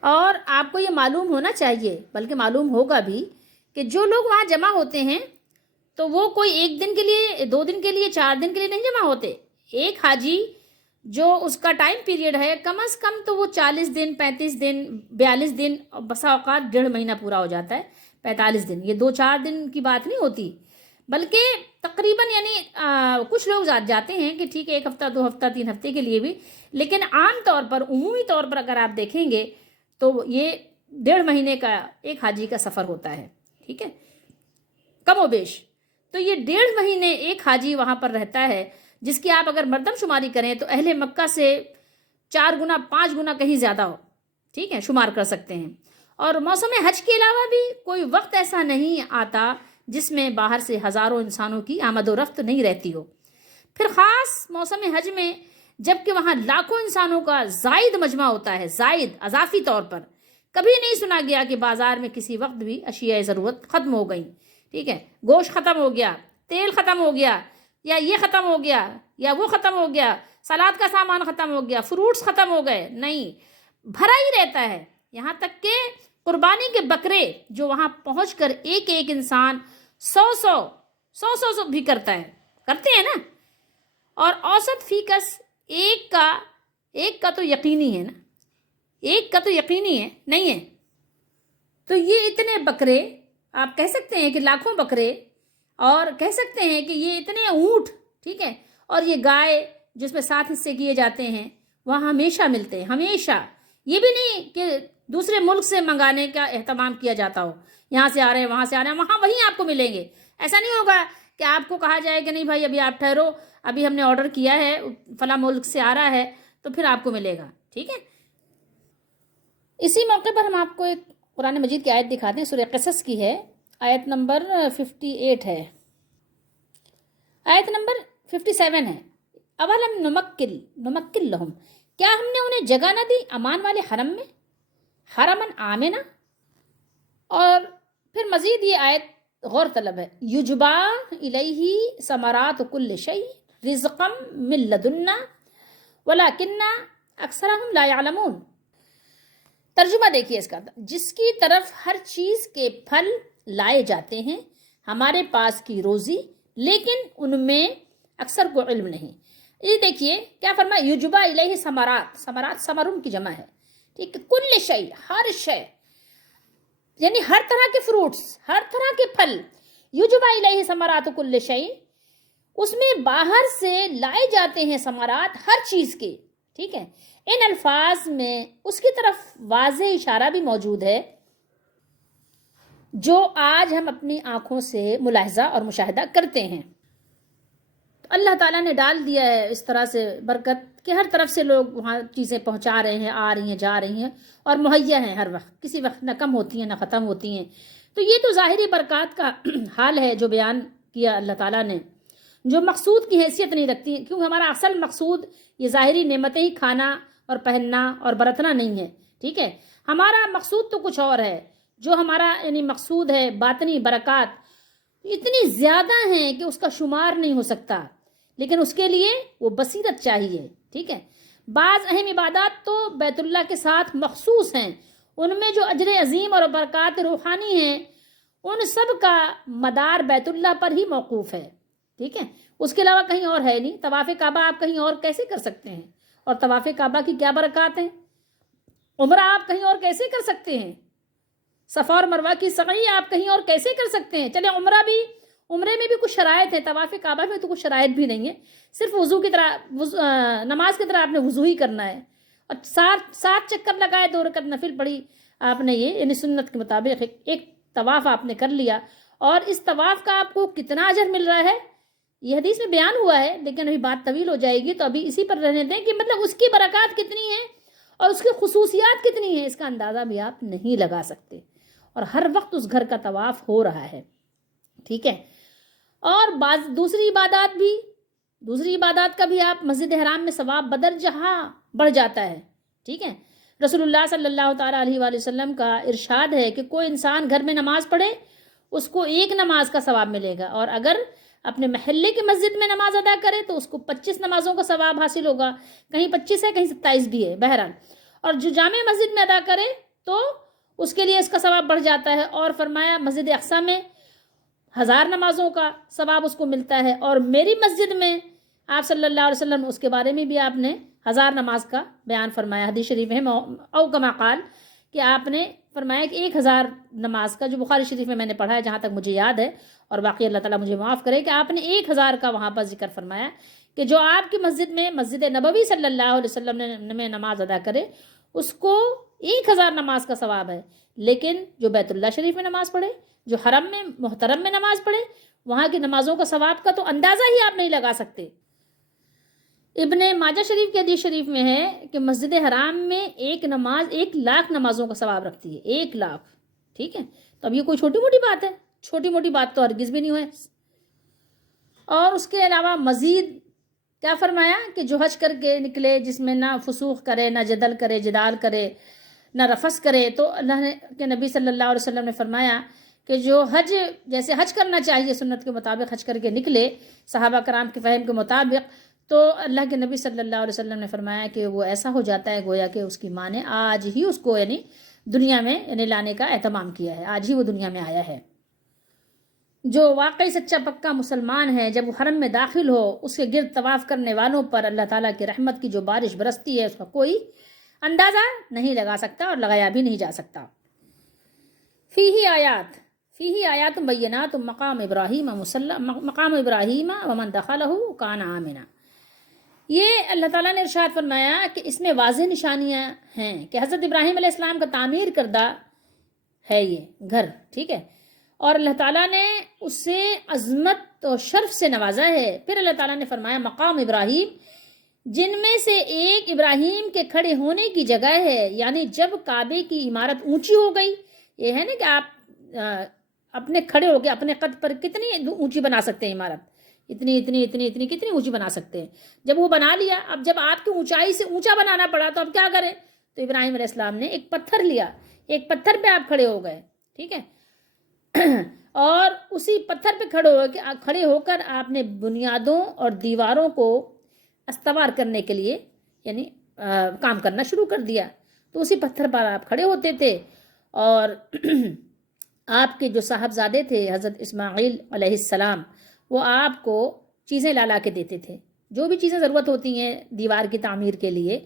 اور آپ کو یہ معلوم ہونا چاہیے، بلکہ معلوم ہوگا بھی، کہ جو لوگ وہاں جمع ہوتے ہیں تو وہ کوئی 1 دن کے لیے، 2 دن کے لیے، 4 دن کے لیے نہیں جمع ہوتے. ایک حاجی جو اس کا ٹائم پیریڈ ہے کم از کم تو وہ 40 دن، 35 دن، 42 دن، بسا اوقات 1.5 مہینہ پورا ہو جاتا ہے. 45 دن، یہ 2-4 دن کی بات نہیں ہوتی، بلکہ تقریباً یعنی کچھ لوگ جاتے ہیں کہ ٹھیک ہے 1 ہفتہ، 2 ہفتہ، 3 ہفتے کے لیے بھی، لیکن عام طور پر، عمومی طور پر اگر آپ دیکھیں گے تو یہ 1.5 مہینے کا ایک حاجی کا سفر ہوتا ہے. ٹھیک ہے، کم و بیش. تو یہ 1.5 مہینے ایک حاجی وہاں پر رہتا ہے، جس کی آپ اگر مردم شماری کریں تو اہل مکہ سے 4 گنا 5 گنا کہیں زیادہ ہو. ٹھیک ہے، شمار کر سکتے ہیں. اور موسم حج کے علاوہ بھی کوئی وقت ایسا نہیں آتا جس میں باہر سے ہزاروں انسانوں کی آمد و رفت نہیں رہتی ہو. پھر خاص موسم حج میں جب کہ وہاں لاکھوں انسانوں کا زائد مجمع ہوتا ہے، زائد اضافی طور پر، کبھی نہیں سنا گیا کہ بازار میں کسی وقت بھی اشیاء ضرورت ختم ہو گئیں. ٹھیک ہے، گوشت ختم ہو گیا، تیل ختم ہو گیا، یا یہ ختم ہو گیا، یا وہ ختم ہو گیا، سلاد کا سامان ختم ہو گیا، فروٹس ختم ہو گئے. نہیں، بھرا ہی رہتا ہے. یہاں تک کہ قربانی کے بکرے جو وہاں پہنچ کر ایک ایک انسان 100 بھی کرتا ہے، کرتے ہیں نا. اور اوسط فی کس ایک کا تو یقینی ہے نا، ایک کا تو یقینی ہے، نہیں ہے. تو یہ اتنے بکرے، آپ کہہ سکتے ہیں کہ لاکھوں بکرے، اور کہہ سکتے ہیں کہ یہ اتنے اونٹ، ٹھیک ہے، اور یہ گائے جس میں 7 حصے کیے جاتے ہیں، وہاں ہمیشہ ملتے ہیں، ہمیشہ. یہ بھی نہیں کہ دوسرے ملک سے منگانے کا اہتمام کیا جاتا ہو، یہاں سے آ رہے ہیں، وہاں سے آ رہے ہیں، وہاں وہیں آپ کو ملیں گے. ایسا نہیں ہوگا کہ آپ کو کہا جائے کہ نہیں بھائی ابھی آپ ٹھہرو، ابھی ہم نے آرڈر کیا ہے، فلاں ملک سے آ رہا ہے تو پھر آپ کو ملے گا. ٹھیک ہے. اسی موقع پر ہم آپ کو ایک قرآن مجید کی آیت دکھاتے ہیں، سورہ قصص کی ہے، آیت نمبر 58 ہے، آیت نمبر 57 ہے. اولم نمکل لہم، کیا ہم نے انہیں جگہ نہ دی امان والے حرم میں؟ حرمن آمنا. اور پھر مزید یہ آیت غور طلب ہے. یجبا الیہ ثمرات کل شیء رزقا من لدنا ولکن اکثرہم لا یعلمون. ترجمہ دیکھیے اس کا. جس کی طرف ہر چیز کے پھل لائے جاتے ہیں ہمارے پاس کی روزی، لیکن ان میں اکثر کو علم نہیں. یہ دیکھیے کیا فرمایا، یجبا الیہ ثمرات. ثمرات ثمرن کی جمع ہے، ٹھیک ہے. کل شیء، ہر شے، یعنی ہر طرح کے فروٹس، ہر طرح کے پھل. یجبا الیہ ثمرات کل شیء، اس میں باہر سے لائے جاتے ہیں ثمرات ہر چیز کے، ٹھیک ہے. ان الفاظ میں اس کی طرف واضح اشارہ بھی موجود ہے جو آج ہم اپنی آنکھوں سے ملاحظہ اور مشاہدہ کرتے ہیں. اللہ تعالیٰ نے ڈال دیا ہے اس طرح سے برکت کہ ہر طرف سے لوگ وہاں چیزیں پہنچا رہے ہیں، آ رہی ہیں، جا رہی ہیں اور مہیا ہیں ہر وقت، کسی وقت نہ کم ہوتی ہیں نہ ختم ہوتی ہیں. تو یہ تو ظاہری برکات کا حال ہے جو بیان کیا اللہ تعالیٰ نے، جو مقصود کی حیثیت نہیں رکھتی، کیونکہ ہمارا اصل مقصود یہ ظاہری نعمتیں ہی کھانا اور پہننا اور برتنا نہیں ہے، ٹھیک ہے. ہمارا مقصود تو کچھ اور ہے. جو ہمارا یعنی مقصود ہے باطنی برکات اتنی زیادہ ہیں کہ اس کا شمار نہیں ہو سکتا، لیکن اس کے لیے وہ بصیرت چاہیے، ٹھیک ہے. بعض اہم عبادات تو بیت اللہ کے ساتھ مخصوص ہیں، ان میں جو اجر عظیم اور برکات روحانی ہیں ان سب کا مدار بیت اللہ پر ہی موقوف ہے، ٹھیک ہے. اس کے علاوہ کہیں اور ہے نہیں. طواف کعبہ آپ کہیں اور کیسے کر سکتے ہیں؟ اور طواف کعبہ کی کیا برکات ہیں؟ عمرہ آپ کہیں اور کیسے کر سکتے ہیں؟ صفا اور مروہ کی سعی آپ کہیں اور کیسے کر سکتے ہیں؟ چلے عمرے میں بھی کچھ شرائط ہیں، طواف کعبہ میں تو کچھ شرائط بھی نہیں ہے. صرف وضو کی طرح، نماز کی طرح آپ نے وضو ہی کرنا ہے اور سات چکر لگائے، 2 رکعت نفل پڑھی آپ نے، یہ یعنی سنت کے مطابق ایک طواف آپ نے کر لیا. اور اس طواف کا آپ کو کتنا اجر مل رہا ہے یہ حدیث میں بیان ہوا ہے، لیکن ابھی بات طویل ہو جائے گی تو ابھی اسی پر رہنے دیں کہ مطلب اس کی برکات کتنی ہیں اور اس کی خصوصیات کتنی ہیں، اس کا اندازہ بھی آپ نہیں لگا سکتے. اور ہر وقت اس گھر کا طواف ہو رہا ہے، ٹھیک ہے. اور بعض دوسری عبادات کا بھی آپ مسجد حرام میں ثواب بدر جہاں بڑھ جاتا ہے، ٹھیک ہے. رسول اللہ صلی اللہ تعالیٰ علیہ وآلہ وسلم کا ارشاد ہے کہ کوئی انسان گھر میں نماز پڑھے اس کو 1 نماز کا ثواب ملے گا، اور اگر اپنے محلے کی مسجد میں نماز ادا کرے تو اس کو 25 نمازوں کا ثواب حاصل ہوگا. کہیں 25 ہے، کہیں 27 بھی ہے، بہرحال. اور جو جامع مسجد میں ادا کرے تو اس کے لیے اس کا ثواب بڑھ جاتا ہے. اور فرمایا مسجد اقصیٰ میں 1000 نمازوں کا ثواب اس کو ملتا ہے، اور میری مسجد میں آپ صلی اللہ علیہ وسلم اس کے بارے میں بھی آپ نے 1000 نماز کا بیان فرمایا. حدیث شریف میں او کما قال کہ آپ نے فرمایا کہ 1000 نماز کا، جو بخاری شریف میں نے پڑھا ہے جہاں تک مجھے یاد ہے، اور باقی اللہ تعالیٰ مجھے معاف کرے، کہ آپ نے 1000 کا وہاں پر ذکر فرمایا کہ جو آپ کی مسجد میں، مسجد نبوی صلی اللہ علیہ وسلم میں نماز ادا کرے اس کو 1000 نماز کا ثواب ہے. لیکن جو بیت اللہ شریف میں نماز پڑھے، جو حرم میں محترم میں نماز پڑھے، وہاں کی نمازوں کا ثواب کا تو اندازہ ہی آپ نہیں لگا سکتے. ابن ماجہ شریف کے حدیث شریف میں ہے کہ مسجد حرام میں ایک نماز 1,00,000 نمازوں کا ثواب رکھتی ہے، 1,00,000، ٹھیک ہے. تو اب یہ کوئی چھوٹی موٹی بات ہے؟ چھوٹی موٹی بات تو ہرگز بھی نہیں ہوئے. اور اس کے علاوہ مزید کیا فرمایا کہ جو حج کر کے نکلے، جس میں نہ فسوق کرے، نہ جدال کرے، نہ رفث کرے، تو اللہ کے نبی صلی اللہ علیہ وسلم نے فرمایا کہ جو جیسے حج کرنا چاہیے سنت کے مطابق حج کر کے نکلے صحابہ کرام کے فہم کے مطابق، تو اللہ کے نبی صلی اللہ علیہ وسلم نے فرمایا کہ وہ ایسا ہو جاتا ہے گویا کہ اس کی ماں نے آج ہی اس کو یعنی دنیا میں لانے کا اہتمام کیا ہے، آج ہی وہ دنیا میں آیا ہے. جو واقعی سچا پکا مسلمان ہے، جب وہ حرم میں داخل ہو، اس کے گرد طواف کرنے والوں پر اللہ تعالیٰ کی رحمت کی جو بارش برستی ہے اس کا کوئی اندازہ نہیں لگا سکتا اور لگایا بھی نہیں جا سکتا. فیہ آیات بینات مقام ابراہیم ومن دخلہ کان آمنا. یہ اللہ تعالیٰ نے ارشاد فرمایا کہ اس میں واضح نشانیاں ہیں کہ حضرت ابراہیم علیہ السلام کا تعمیر کردہ ہے یہ گھر، ٹھیک ہے. اور اللہ تعالیٰ نے اسے عظمت و شرف سے نوازا ہے. پھر اللہ تعالیٰ نے فرمایا مقام ابراہیم، جن میں سے ایک ابراہیم کے کھڑے ہونے کی جگہ ہے. یعنی جب کعبے کی عمارت اونچی ہو گئی، یہ ہے نا کہ آپ اپنے کھڑے ہو کے اپنے قد پر کتنی اونچی بنا سکتے ہیں عمارت، اتنی کتنی اونچی بنا سکتے ہیں. جب وہ بنا لیا، اب جب آپ کی اونچائی سے اونچا بنانا پڑا تو اب کیا کریں؟ تو ابراہیم علیہ السلام نے ایک پتھر لیا, ایک پتھر پہ آپ کھڑے ہو گئے, ٹھیک ہے, اور اسی پتھر پہ کھڑے ہو کر آپ نے بنیادوں اور دیواروں کو استوار کرنے کے لیے یعنی کام کرنا شروع کر دیا. تو اسی پتھر پر آپ کھڑے ہوتے تھے, اور آپ کے جو صاحبزادے تھے حضرت اسماعیل علیہ السلام, وہ آپ کو چیزیں لا کے دیتے تھے, جو بھی چیزیں ضرورت ہوتی ہیں دیوار کی تعمیر کے لیے,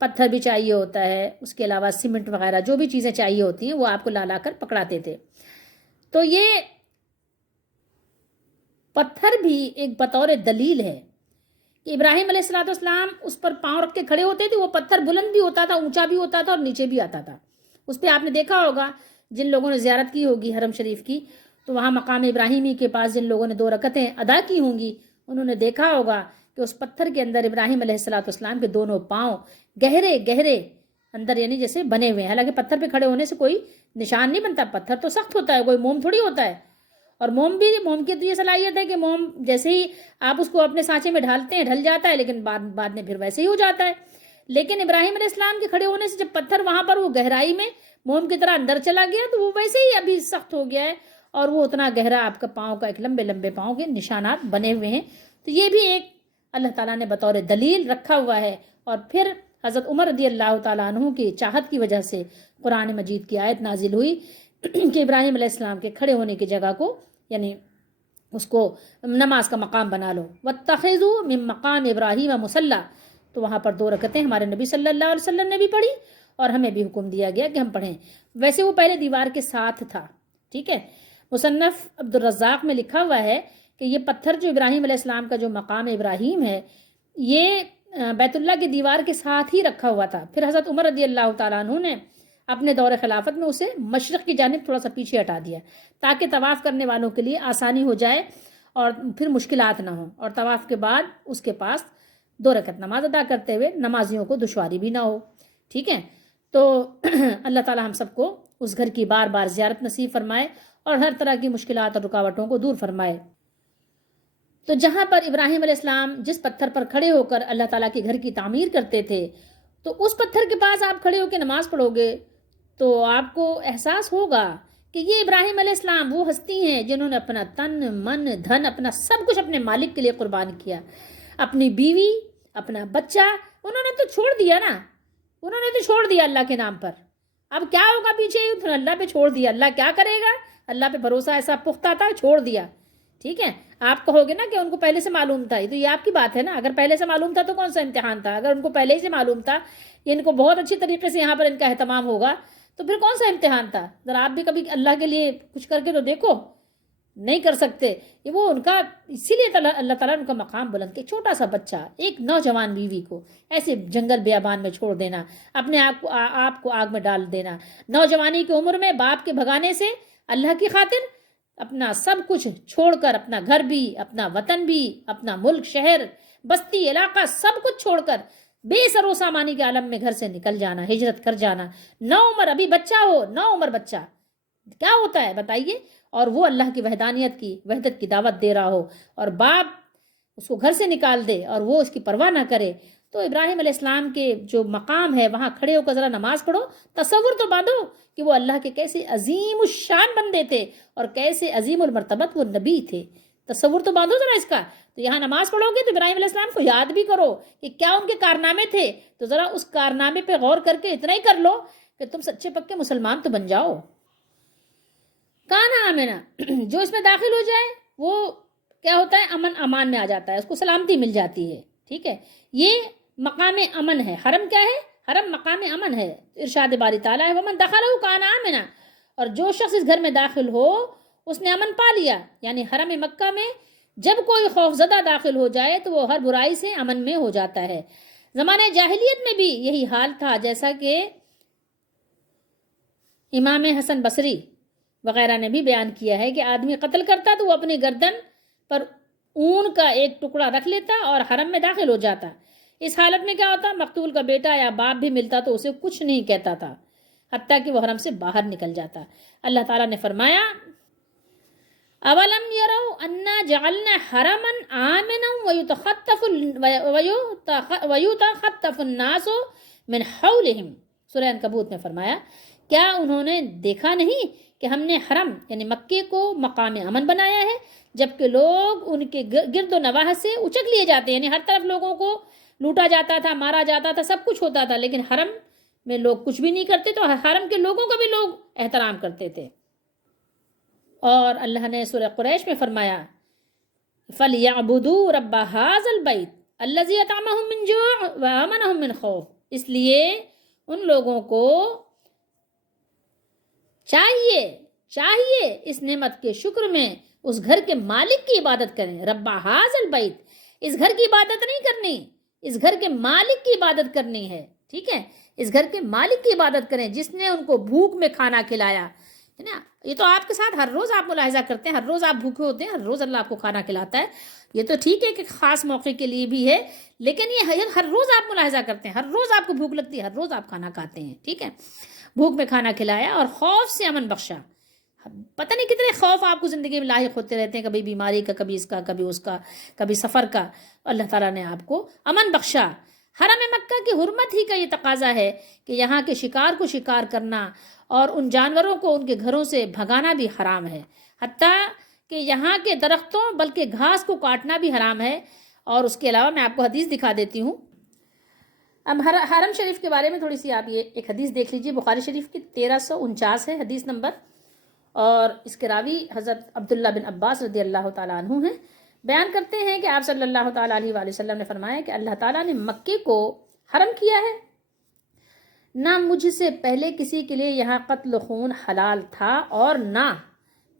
پتھر بھی چاہیے ہوتا ہے, اس کے علاوہ سیمنٹ وغیرہ جو بھی چیزیں چاہیے ہوتی ہیں وہ آپ کو لا کر پکڑاتے تھے. تو یہ پتھر بھی ایک بطور دلیل ہے کہ ابراہیم علیہ السلام اس پر پاؤں رکھ کے کھڑے ہوتے تھے, وہ پتھر بلند بھی ہوتا تھا, اونچا بھی ہوتا تھا اور نیچے بھی آتا تھا. اس پہ آپ نے دیکھا ہوگا, جن لوگوں نے زیارت کی ہوگی حرم شریف کی, تو وہاں مقام ابراہیمی کے پاس جن لوگوں نے 2 رکعتیں ادا کی ہوں گی, انہوں نے دیکھا ہوگا کہ اس پتھر کے اندر ابراہیم علیہ السلام کے دونوں پاؤں گہرے گہرے اندر یعنی جیسے بنے ہوئے ہیں. حالانکہ پتھر پہ کھڑے ہونے سے کوئی نشان نہیں بنتا, پتھر تو سخت ہوتا ہے, کوئی موم تھوڑی ہوتا ہے. اور موم کی تو یہ صلاحیت ہے کہ موم جیسے ہی آپ اس کو اپنے سانچے میں ڈھالتے ہیں ڈھل جاتا ہے, لیکن بعد میں پھر ویسے ہی ہو جاتا ہے. لیکن ابراہیم علیہ السلام کے کھڑے ہونے سے جب پتھر وہاں پر وہ گہرائی میں موم کی طرح اندر چلا گیا, تو وہ ویسے ہی ابھی سخت ہو گیا ہے, اور وہ اتنا گہرا آپ کا پاؤں کا ایک لمبے لمبے پاؤں کے نشانات بنے ہوئے ہیں. تو یہ بھی ایک اللہ تعالیٰ نے بطور دلیل رکھا ہوا ہے. اور پھر حضرت عمر رضی اللہ تعالیٰ عنہ کی چاہت کی وجہ سے قرآن مجید کی آیت نازل ہوئی کہ ابراہیم علیہ السلام کے کھڑے ہونے کی جگہ کو یعنی اس کو نماز کا مقام بنا لو. وَاتَّخِذُوا مِن مقام ابراہیم مصلی, تو وہاں پر 2 رکعتیں ہمارے نبی صلی اللہ علیہ وسلم نے بھی پڑھی, اور ہمیں بھی حکم دیا گیا کہ ہم پڑھیں. ویسے وہ پہلے دیوار کے ساتھ تھا, ٹھیک ہے. مصنف عبدالرزاق میں لکھا ہوا ہے کہ یہ پتھر جو ابراہیم علیہ السلام کا جو مقام ابراہیم ہے, یہ بیت اللہ کی دیوار کے ساتھ ہی رکھا ہوا تھا. پھر حضرت عمر رضی اللہ تعالیٰ عنہ نے اپنے دور خلافت میں اسے مشرق کی جانب تھوڑا سا پیچھے ہٹا دیا, تاکہ طواف کرنے والوں کے لیے آسانی ہو جائے اور پھر مشکلات نہ ہوں, اور طواف کے بعد اس کے پاس 2 رکعت نماز ادا کرتے ہوئے نمازیوں کو دشواری بھی نہ ہو, ٹھیک ہے. تو اللہ تعالیٰ ہم سب کو اس گھر کی بار بار زیارت نصیب فرمائے اور ہر طرح کی مشکلات اور رکاوٹوں کو دور فرمائے. تو جہاں پر ابراہیم علیہ السلام جس پتھر پر کھڑے ہو کر اللہ تعالیٰ کے گھر کی تعمیر کرتے تھے, تو اس پتھر کے پاس آپ کھڑے ہو کے نماز پڑھو گے تو آپ کو احساس ہوگا کہ یہ ابراہیم علیہ السلام وہ ہستی ہیں جنہوں نے اپنا تن من دھن اپنا سب کچھ اپنے مالک کے لیے قربان کیا. اپنی بیوی, اپنا بچہ, انہوں نے تو چھوڑ دیا نا, انہوں نے تو چھوڑ دیا اللہ کے نام پر. اب کیا ہوگا پیچھے, اللہ پہ چھوڑ دیا, اللہ کیا کرے گا, اللہ پہ بھروسہ ایسا پختہ تھا, چھوڑ دیا, ٹھیک ہے. آپ کہو گے نا کہ ان کو پہلے سے معلوم تھا, تو یہ آپ کی بات ہے نا. اگر پہلے سے معلوم تھا تو کون سا امتحان تھا, اگر ان کو پہلے ہی سے معلوم تھا کہ ان کو بہت اچھی طریقے سے یہاں پر ان کا اہتمام ہوگا, تو پھر کون سا امتحان تھا. ذرا آپ بھی کبھی اللہ کے لیے کچھ کر کے تو دیکھو, نہیں کر سکتے. یہ وہ ان کا, اسی لیے اللہ تعالیٰ نے ان کا مقام بلند کیا. چھوٹا سا بچہ, ایک نوجوان بیوی کو ایسے جنگل بیابان میں چھوڑ دینا, اپنے آپ کو آگ میں ڈال دینا, نوجوانی کی عمر میں باپ کے بھگانے سے اللہ کی خاطر اپنا سب کچھ چھوڑ کر, اپنا گھر بھی, اپنا وطن بھی, اپنا ملک, شہر, بستی, علاقہ, سب کچھ چھوڑ کر بے سر و سامانی کے عالم میں گھر سے نکل جانا, ہجرت کر جانا. 9 عمر, ابھی بچہ ہو, 9 عمر بچہ, کیا ہوتا ہے بتائیے. اور وہ اللہ کی وحدانیت کی, وحدت کی دعوت دے رہا ہو, اور باپ اس کو گھر سے نکال دے اور وہ اس کی پرواہ نہ کرے. تو ابراہیم علیہ السلام کے جو مقام ہے وہاں کھڑے ہو کر ذرا نماز پڑھو, تصور تو باندھو کہ وہ اللہ کے کیسے عظیم الشان بندے تھے اور کیسے عظیم المرتبت وہ نبی تھے. تصور تو باندھو ذرا اس کا. تو یہاں نماز پڑھو گے تو ابراہیم علیہ السلام کو یاد بھی کرو کہ کیا ان کے کارنامے تھے, تو ذرا اس کارنامے پہ غور کر کے اتنا ہی کر لو کہ تم سچے پکے مسلمان تو بن جاؤ. کانا آمنا, جو اس میں داخل ہو جائے وہ کیا ہوتا ہے, امن امان میں آ جاتا ہے, اس کو سلامتی مل جاتی ہے, ٹھیک ہے. یہ مقام امن ہے. حرم کیا ہے, حرم مقام امن ہے. ارشاد باری تعالیٰ ہے ومن دخلہ کان آمنا, اور جو شخص اس گھر میں داخل ہو اس نے امن پا لیا. یعنی حرم مکہ میں جب کوئی خوف زدہ داخل ہو جائے تو وہ ہر برائی سے امن میں ہو جاتا ہے. زمانے جاہلیت میں بھی یہی حال تھا, جیسا کہ امام حسن بصری وغیرہ نے بھی بیان کیا ہے کہ آدمی قتل کرتا تو وہ اپنی گردن پر اون کا ایک ٹکڑا رکھ لیتا اور حرم میں داخل ہو جاتا. اس حالت میں کیا ہوتا, مقتول کا بیٹا یا باپ بھی ملتا تو اسے کچھ نہیں کہتا تھا, حتیٰ کہ وہ حرم سے باہر نکل جاتا. اللہ تعالیٰ نے فرمایا اولم یروا انا جعلنا حرما آمنا ویتخطف الناس من حولهم. سورہ عنکبوت میں فرمایا کیا انہوں نے دیکھا نہیں کہ ہم نے حرم یعنی مکے کو مقام امن بنایا ہے جبکہ لوگ ان کے گرد و نواح سے اچک لیے جاتے ہیں، یعنی ہر طرف لوگوں کو لوٹا جاتا تھا، مارا جاتا تھا، سب کچھ ہوتا تھا، لیکن حرم میں لوگ کچھ بھی نہیں کرتے تو حرم کے لوگوں کا بھی لوگ احترام کرتے تھے۔ اور اللہ نے سورہ قریش میں فرمایا فَلْيَعْبُدُوا رَبَّ هَٰذَا الْبَيْتِ الَّذِي أَطْعَمَهُم مِّن جُوعٍ وَآمَنَهُم مِّن خَوْفٍ، اس لیے ان لوگوں کو چاہیے اس نعمت کے شکر میں اس گھر کے مالک کی عبادت کریں۔ رب ھذا البیت، اس گھر کی عبادت نہیں کرنی، اس گھر کے مالک کی عبادت کرنی ہے، ٹھیک ہے، اس گھر کے مالک کی عبادت کریں جس نے ان کو بھوک میں کھانا کھلایا ہے نا۔ یہ تو آپ کے ساتھ ہر روز آپ ملاحظہ کرتے ہیں، ہر روز آپ بھوکے ہوتے ہیں، ہر روز اللہ آپ کو کھانا کھلاتا ہے، یہ تو ٹھیک ہے کہ خاص موقع کے لیے بھی ہے، لیکن یہ ہر روز آپ ملاحظہ کرتے ہیں، ہر روز آپ کو بھوک لگتی ہے، ہر روز آپ کھانا کھاتے ہیں، ٹھیک ہے، بھوک میں کھانا کھلایا اور خوف سے امن بخشا۔ پتہ نہیں کتنے خوف آپ کو زندگی میں لاحق ہوتے رہتے ہیں، کبھی بیماری کا، کبھی اس کا، کبھی اس کا، کبھی سفر کا، اللہ تعالیٰ نے آپ کو امن بخشا۔ حرم مکہ کی حرمت ہی کا یہ تقاضا ہے کہ یہاں کے شکار کو شکار کرنا اور ان جانوروں کو ان کے گھروں سے بھگانا بھی حرام ہے، حتیٰ کہ یہاں کے درختوں بلکہ گھاس کو کاٹنا بھی حرام ہے۔ اور اس کے علاوہ میں آپ کو حدیث دکھا دیتی ہوں۔ اب حرم شریف کے بارے میں تھوڑی سی آپ یہ ایک حدیث دیکھ لیجئے، بخاری شریف کی 1349 ہے حدیث نمبر، اور اس کے راوی حضرت عبداللہ بن عباس رضی اللہ تعالیٰ عنہ ہیں۔ بیان کرتے ہیں کہ آپ صلی اللہ تعالیٰ علیہ وآلہ وسلم نے فرمایا کہ اللہ تعالیٰ نے مکے کو حرم کیا ہے، نہ مجھ سے پہلے کسی کے لیے یہاں قتل خون حلال تھا اور نہ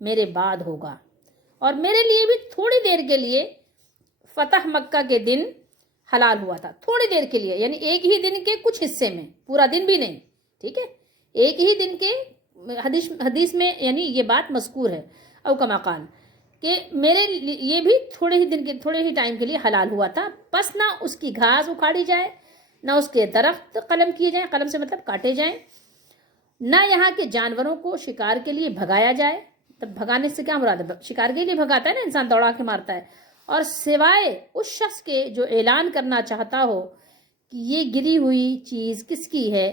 میرے بعد ہوگا، اور میرے لیے بھی تھوڑی دیر کے لیے فتح مکہ کے دن حلال ہوا تھا، تھوڑی دیر کے لیے، یعنی ایک ہی دن کے کچھ حصے میں، پورا دن بھی نہیں، ٹھیک ہے، ایک ہی دن کے حدیث میں یعنی یہ بات مذکور ہے، او کما قال، کہ میرے یہ بھی تھوڑے ہی دن کے، تھوڑے ہی ٹائم کے لیے حلال ہوا تھا، بس نہ اس کی گھاس اکھاڑی جائے، نہ اس کے درخت قلم کیے جائیں، قلم سے مطلب کاٹے جائیں، نہ یہاں کے جانوروں کو شکار کے لیے بھگایا جائے، تب بھگانے سے کیا مراد ہے، شکار کے لیے بھگاتا ہے نا انسان، دوڑا کے مارتا ہے، اور سوائے اس شخص کے جو اعلان کرنا چاہتا ہو کہ یہ گری ہوئی چیز کس کی ہے،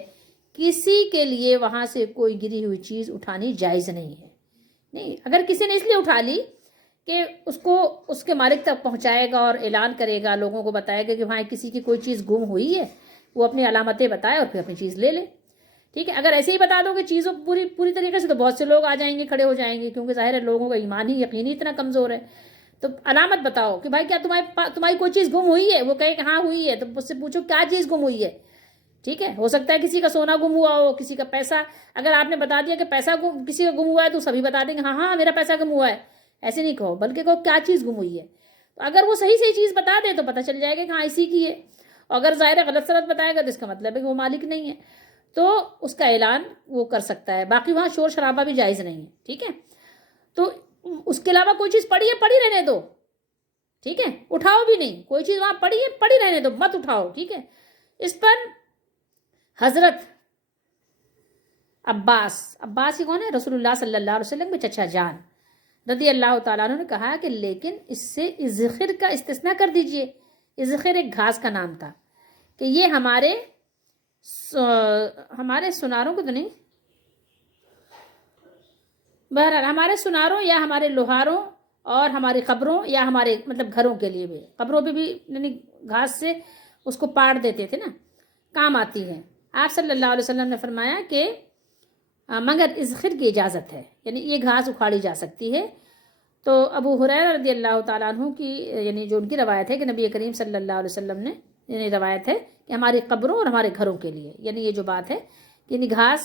کسی کے لیے وہاں سے کوئی گری ہوئی چیز اٹھانی جائز نہیں ہے۔ نہیں، اگر کسی نے اس لیے اٹھا لی کہ اس کو اس کے مالک تک پہنچائے گا اور اعلان کرے گا، لوگوں کو بتائے گا کہ وہاں کسی کی کوئی چیز گم ہوئی ہے، وہ اپنی علامتیں بتائے اور پھر اپنی چیز لے لے، ٹھیک ہے۔ اگر ایسے ہی بتا دو کہ چیزوں پوری طریقے سے، تو بہت سے لوگ آ جائیں گے، کھڑے ہو جائیں گے، کیونکہ ظاہر ہے لوگوں کا ایمان ہی یقینی اتنا کمزور ہے۔ تو علامت بتاؤ کہ بھائی کیا تمہاری کوئی چیز گم ہوئی ہے، وہ کہے کہ ہاں ہوئی ہے، تو اس سے پوچھو کیا چیز گم ہوئی ہے، ٹھیک ہے۔ ہو سکتا ہے کسی کا سونا گم ہوا ہو، کسی کا پیسہ، اگر آپ نے بتا دیا کہ پیسہ کسی کا گم ہوا ہے تو سبھی بتا دیں گے ہاں ہاں میرا پیسہ گم ہوا ہے، ایسے نہیں کہو، بلکہ کہو کیا چیز گم ہوئی ہے۔ تو اگر وہ صحیح چیز بتا دے تو پتہ چل جائے گا کہ ہاں اسی کی ہے، اور اگر ظاہر غلط سلط بتائے گا تو اس کا مطلب ہے کہ وہ مالک نہیں ہے، تو اس کا اعلان وہ کر سکتا ہے، باقی وہاں شور شرابہ بھی جائز نہیں ہے، ٹھیک ہے۔ تو اس کے علاوہ کوئی چیز پڑی ہے، پڑی رہنے دو، ٹھیک ہے، اٹھاؤ بھی نہیں، کوئی چیز وہاں پڑی ہے پڑی رہنے دو، مت اٹھاؤ، ٹھیک ہے۔ اس پر حضرت عباس ہی کون ہے، رسول اللہ صلی اللہ علیہ وسلم کے چچا جان رضی اللہ تعالیٰ عنہ نے کہا کہ لیکن اس سے ازخر کا استثناء کر دیجئے۔ ازخر ایک گھاس کا نام تھا، کہ یہ ہمارے سناروں کو تو نہیں، بہرحال ہمارے سناروں یا ہمارے لوہاروں اور ہماری قبروں یا ہمارے مطلب گھروں کے لیے بھی، قبروں پہ بھی یعنی گھاس سے اس کو پاڑ دیتے تھے نا، کام آتی ہے۔ آپ صلی اللہ علیہ وسلم نے فرمایا کہ مگر ازخر کی اجازت ہے، یعنی یہ گھاس اکھاڑی جا سکتی ہے۔ تو ابو ہریرہ رضی اللہ تعالیٰ عنہ کی یعنی جو ان کی روایت ہے کہ نبی کریم صلی اللہ علیہ وسلم نے، یعنی روایت ہے کہ ہماری قبروں اور ہمارے گھروں کے لیے، یعنی یہ جو بات ہے یعنی گھاس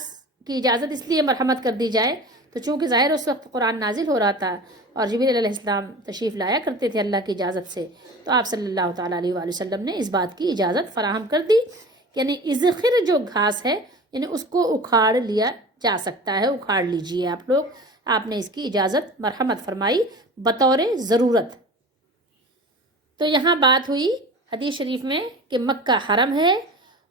کی اجازت اس لیے مرحمت کر دی جائے، تو چونکہ ظاہر اس وقت قرآن نازل ہو رہا تھا اور جبریل علیہ السلام تشریف لایا کرتے تھے اللہ کی اجازت سے، تو آپ صلی اللہ تعالیٰ علیہ وآلہ وسلم نے اس بات کی اجازت فراہم کر دی، یعنی ازخر جو گھاس ہے یعنی اس کو اکھاڑ لیا جا سکتا ہے، اکھاڑ لیجئے آپ لوگ، آپ نے اس کی اجازت مرحمت فرمائی بطور ضرورت۔ تو یہاں بات ہوئی حدیث شریف میں کہ مکہ حرم ہے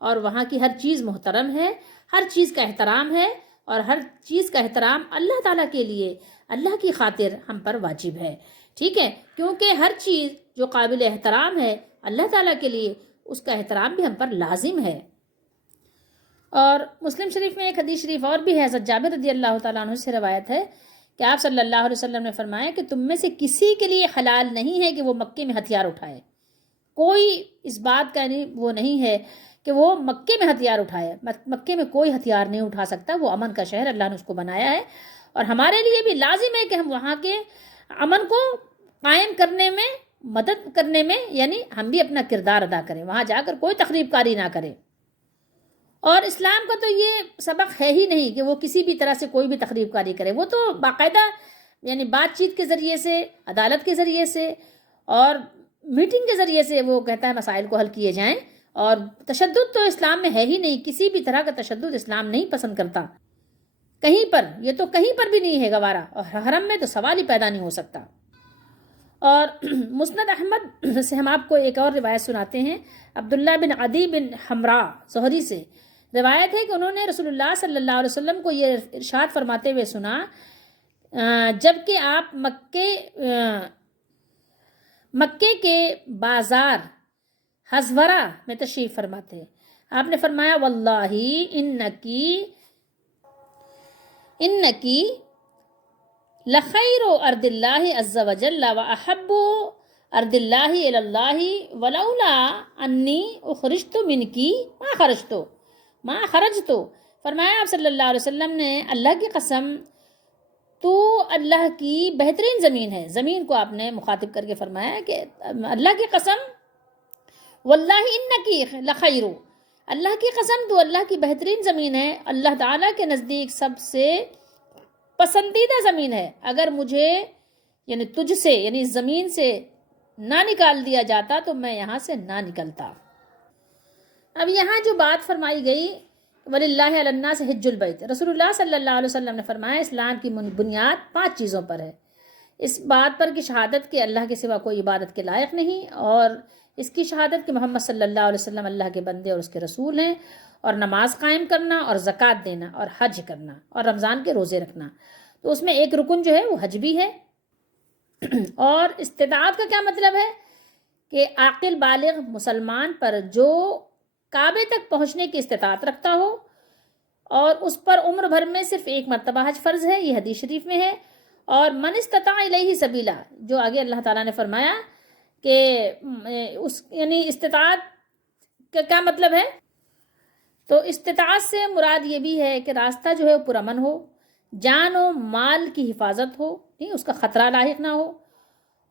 اور وہاں کی ہر چیز محترم ہے، ہر چیز کا احترام ہے، اور ہر چیز کا احترام اللہ تعالیٰ کے لیے، اللہ کی خاطر ہم پر واجب ہے، ٹھیک ہے، کیونکہ ہر چیز جو قابل احترام ہے اللہ تعالیٰ کے لیے، اس کا احترام بھی ہم پر لازم ہے۔ اور مسلم شریف میں ایک حدیث شریف اور بھی ہے، حضرت جابر رضی اللہ تعالیٰ عنہ سے روایت ہے کہ آپ صلی اللہ علیہ وسلم نے فرمایا کہ تم میں سے کسی کے لیے حلال نہیں ہے کہ وہ مکے میں ہتھیار اٹھائے. کوئی اس بات کا وہ نہیں ہے کہ وہ مکے میں ہتھیار اٹھائے. مکے میں کوئی ہتھیار نہیں اٹھا سکتا، وہ امن کا شہر، اللہ نے اس کو بنایا ہے. اور ہمارے لیے بھی لازم ہے کہ ہم وہاں کے امن کو قائم کرنے میں، مدد کرنے میں، یعنی ہم بھی اپنا کردار ادا کریں، وہاں جا کر کوئی تخریب کاری نہ کریں. اور اسلام کا تو یہ سبق ہے ہی نہیں کہ وہ کسی بھی طرح سے کوئی بھی تخریب کاری کرے. وہ تو باقاعدہ یعنی بات چیت کے ذریعے سے، عدالت کے ذریعے سے اور میٹنگ کے ذریعے سے وہ کہتا ہے مسائل کو حل کیے جائیں. اور تشدد تو اسلام میں ہے ہی نہیں، کسی بھی طرح کا تشدد اسلام نہیں پسند کرتا کہیں پر، یہ تو کہیں پر بھی نہیں ہے گوارا، اور حرم میں تو سوال ہی پیدا نہیں ہو سکتا. اور مسند احمد سے ہم آپ کو ایک اور روایت سناتے ہیں. عبداللہ بن عدی بن حمراء زہری سے روایت ہے کہ انہوں نے رسول اللہ صلی اللہ علیہ وسلم کو یہ ارشاد فرماتے ہوئے سنا جب کہ آپ مکے کے بازار حزورہ میں تشریف فرماتے ہیں. آپ نے فرمایا واللہ انکی لخیر ارض اللہ عز وجل واحب ارض اللہ الی اللہ ولولا انی اخرجت منکی ما خرجت. فرمایا آپ صلی اللہ علیہ وسلم نے اللہ کی قسم تو اللہ کی بہترین زمین ہے. زمین کو آپ نے مخاطب کر کے فرمایا کہ اللہ کی قسم واللہ انکی لخیر، اللہ کی قسم تو اللہ کی بہترین زمین ہے، اللہ تعالیٰ کے نزدیک سب سے پسندیدہ زمین ہے. اگر مجھے یعنی تجھ سے یعنی اس زمین سے نہ نکال دیا جاتا تو میں یہاں سے نہ نکلتا. اب یہاں جو بات فرمائی گئی وَلِلَّهِ عَلَى النَّاسِ حِجُّ الْبَيْتِ، رسول اللہ صلی اللہ علیہ وسلم نے فرمایا اسلام کی بنیاد 5 چیزوں پر ہے. اس بات پر کہ شہادت کہ اللہ کے سوا کوئی عبادت کے لائق نہیں، اور اس کی شہادت کہ محمد صلی اللہ علیہ وسلم اللہ کے بندے اور اس کے رسول ہیں، اور نماز قائم کرنا اور زکوٰۃ دینا اور حج کرنا اور رمضان کے روزے رکھنا. تو اس میں ایک رکن جو ہے وہ حج بھی ہے. اور استطاعت کا کیا مطلب ہے کہ عاقل بالغ مسلمان پر جو کعبے تک پہنچنے کی استطاعت رکھتا ہو اور اس پر عمر بھر میں صرف ایک مرتبہ حج فرض ہے، یہ حدیث شریف میں ہے. اور من استطاع الیہ سبیلا، جو آگے اللہ تعالیٰ نے فرمایا کہ اس یعنی استطاعت کا کیا مطلب ہے، تو استطاعت سے مراد یہ بھی ہے کہ راستہ جو ہے وہ پرامن ہو، جان و مال کی حفاظت ہو، اس کا خطرہ لاحق نہ ہو.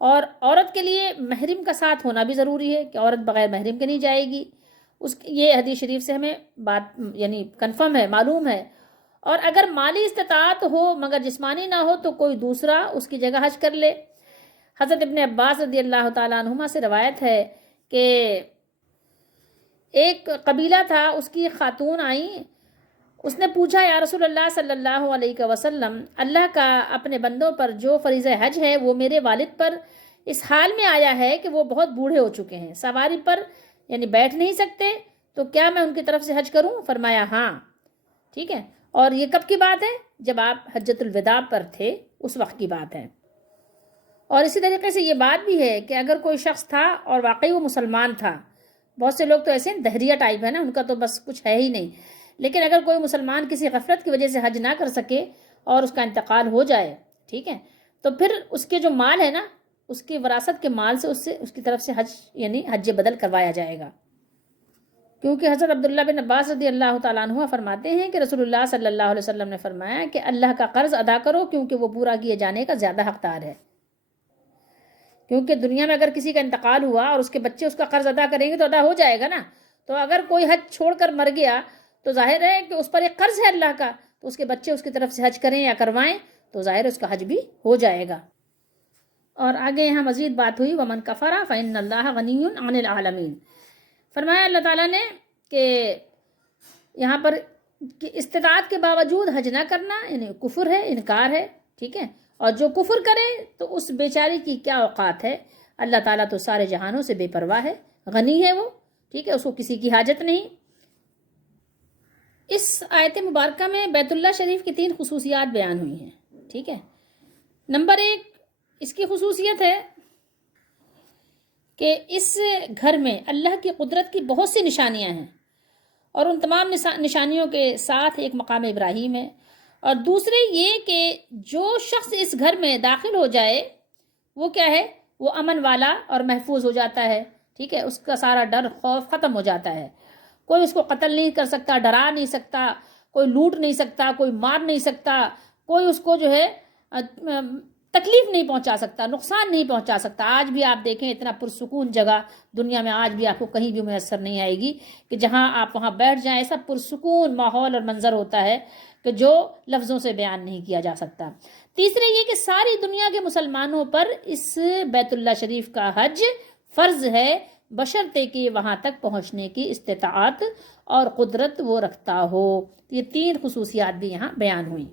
اور عورت کے لیے محرم کا ساتھ ہونا بھی ضروری ہے کہ عورت بغیر محرم کے نہیں جائے گی. یہ حدیث شریف سے ہمیں بات یعنی کنفرم ہے، معلوم ہے. اور اگر مالی استطاعت ہو مگر جسمانی نہ ہو تو کوئی دوسرا اس کی جگہ حج کر لے. حضرت ابن عباس رضی اللہ تعالیٰ عنہما سے روایت ہے کہ ایک قبیلہ تھا، اس کی خاتون آئیں، اس نے پوچھا یا رسول اللہ صلی اللہ علیہ وسلم، اللہ کا اپنے بندوں پر جو فریضہ حج ہے وہ میرے والد پر اس حال میں آیا ہے کہ وہ بہت بوڑھے ہو چکے ہیں، سواری پر یعنی بیٹھ نہیں سکتے، تو کیا میں ان کی طرف سے حج کروں؟ فرمایا ہاں ٹھیک ہے. اور یہ کب کی بات ہے؟ جب آپ حجۃ الوداع پر تھے، اس وقت کی بات ہے. اور اسی طریقے سے یہ بات بھی ہے کہ اگر کوئی شخص تھا اور واقعی وہ مسلمان تھا، بہت سے لوگ تو ایسے دہریہ ٹائپ ہے نا، ان کا تو بس کچھ ہے ہی نہیں، لیکن اگر کوئی مسلمان کسی غفلت کی وجہ سے حج نہ کر سکے اور اس کا انتقال ہو جائے، ٹھیک ہے، تو پھر اس کے جو مال ہے نا، اس کی وراثت کے مال سے اس کی طرف سے حج یعنی حج بدل کروایا جائے گا. کیونکہ حضرت عبداللہ بن عباس رضی اللہ تعالیٰ عنہ فرماتے ہیں کہ رسول اللہ صلی اللہ علیہ وسلم نے فرمایا کہ اللہ کا قرض ادا کرو کیونکہ وہ پورا کیے جانے کا زیادہ حقدار ہے. کیونکہ دنیا میں اگر کسی کا انتقال ہوا اور اس کے بچے اس کا قرض ادا کریں گے تو ادا ہو جائے گا نا. تو اگر کوئی حج چھوڑ کر مر گیا تو ظاہر ہے کہ اس پر ایک قرض ہے اللہ کا، تو اس کے بچے اس کی طرف سے حج کریں یا کروائیں تو ظاہر ہے اس کا حج بھی ہو جائے گا. اور آگے یہاں مزید بات ہوئی ومن کفر فإن اللہ غنی عن العالمین. فرمایا اللہ تعالیٰ نے کہ یہاں پر کہ استطاعت کے باوجود حج نہ کرنا یعنی کفر ہے، انکار ہے، ٹھیک ہے. اور جو کفر کرے تو اس بیچاری کی کیا اوقات ہے. اللہ تعالیٰ تو سارے جہانوں سے بے پرواہ ہے، غنی ہے وہ، ٹھیک ہے، اس کو کسی کی حاجت نہیں. اس آیت مبارکہ میں بیت اللہ شریف کی 3 خصوصیات بیان ہوئی ہیں، ٹھیک ہے. نمبر 1 اس کی خصوصیت ہے کہ اس گھر میں اللہ کی قدرت کی بہت سی نشانیاں ہیں، اور ان تمام نشانیوں کے ساتھ ایک مقام ابراہیم ہے. اور دوسرے یہ کہ جو شخص اس گھر میں داخل ہو جائے وہ کیا ہے، وہ امن والا اور محفوظ ہو جاتا ہے. ٹھیک ہے، اس کا سارا ڈر خوف ختم ہو جاتا ہے. کوئی اس کو قتل نہیں کر سکتا، ڈرا نہیں سکتا، کوئی لوٹ نہیں سکتا، کوئی مار نہیں سکتا، کوئی اس کو جو ہے تکلیف نہیں پہنچا سکتا، نقصان نہیں پہنچا سکتا. آج بھی آپ دیکھیں اتنا پرسکون جگہ دنیا میں آج بھی آپ کو کہیں بھی میسر نہیں آئے گی کہ جہاں آپ وہاں بیٹھ جائیں. ایسا پرسکون ماحول اور منظر ہوتا ہے کہ جو لفظوں سے بیان نہیں کیا جا سکتا. تیسرے یہ کہ ساری دنیا کے مسلمانوں پر اس بیت اللہ شریف کا حج فرض ہے، بشرطے کہ وہاں تک پہنچنے کی استطاعت اور قدرت وہ رکھتا ہو. یہ 3 خصوصیات بھی یہاں بیان ہوئی.